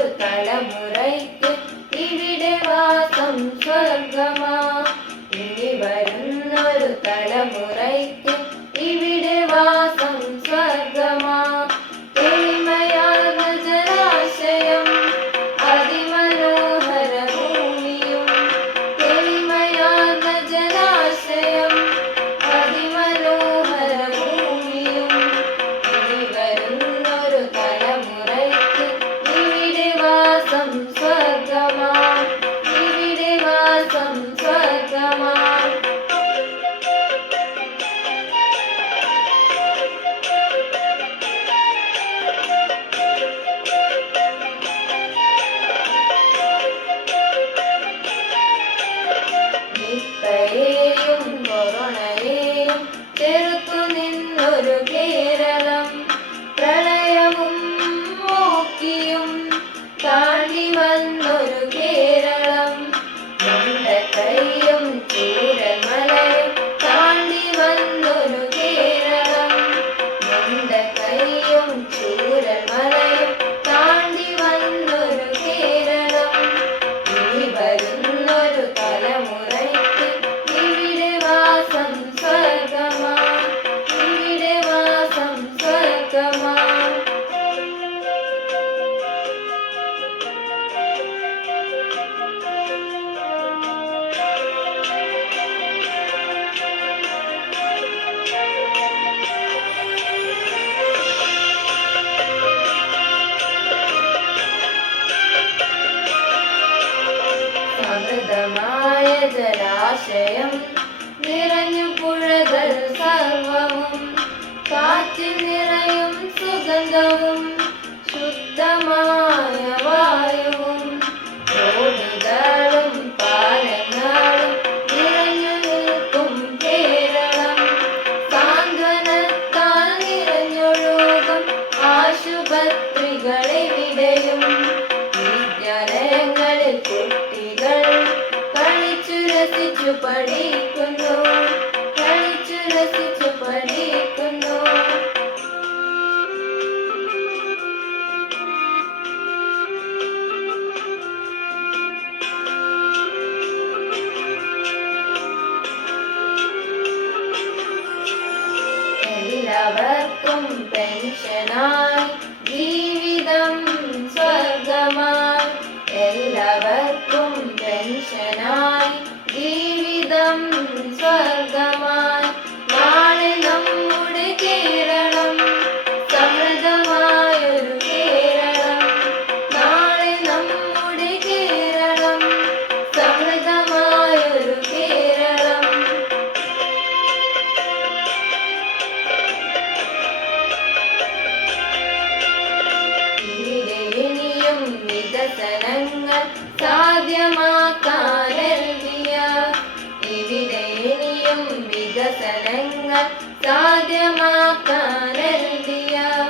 വരുന്നൊരു തലമുറയ്ക്ക് ഇവിടെ വാസം സ്വർഗമാ. ഇനി വരുന്നൊരു തലമുറയ്ക്ക് ഇവിടെ വാസം സ്വർഗമാ. തെളിമയാർന്ന ജലാശയം അതിമനോഹര ഭൂമിയും, തെളിമയാർന്ന ജലാശയം അതിമനോഹര ഭൂമിയും. ഇനി വരുന്നൊരു തലമുറയ്ക്ക് ഇവിടെ വാസം സ്വർഗമാ, ഇവിടെ വാസം സ്വർഗമാ. നിപ്പയെയും കൊറോണയെയും ചെറുത്തു നിന്നൊരു കേരളം, പ്രളയവും നോക്കിയും താണ്ടി വന്നൊരു കേരളം. മുണ്ടക്കൈയും ചൂരൽമലയും താണ്ടി വന്നൊരു കേരളം, മുണ്ടക്കൈയും ചൂരൽമലയും താണ്ടി വന്നൊരു കേരളം. ഇനി വരുന്നൊരു തലമുറയ്ക്ക് ഇവിടെ വാസം സ്വർഗമാ, ഇവിടെ വാസം സ്വർഗമാ. സമൃദ്ധമായ ജലാശയം നിറഞ്ഞു പുഴകൾ സർവവും, കാറ്റിൽ നിറയും സുഗന്ധവും ശുദ്ധമായ വായുവും. റോഡുകളും പാലങ്ങളും നിറഞ്ഞു നിൽക്കും കേരളം, സാന്ത്വനത്താൽ നിറഞ്ഞൊഴുകും ആശുപത്രികളിവിടെയും. വിദ്യാലയങ്ങളിൽ കുട്ടികൾ കളിച്ചു രസിച്ചു പഠിക്കുന്നു, കളിച്ചു രസിച്ചു പഠിക്കുന്നു. എല്ലാവർക്കും പെൻഷനായി ജീവിതം സ്വർഗമായി, എല്ലാവർക്കും പെൻഷനായി ജീവിതം സ്വർഗമായി. നാളെ നമ്മുടെ കേരളം സമൃദ്ധമായൊരു കേരളം, നാളെ നമ്മുടെ കേരളം സമൃദ്ധമായൊരു കേരളം. ഇവിടെ ഇനിയും വികസനങ്ങൾ സാധ്യമാക്കാൻ LDF, ഇവിടെ ഇനിയും വികസനങ്ങൾ സാധ്യമാക്കാൻ LDF.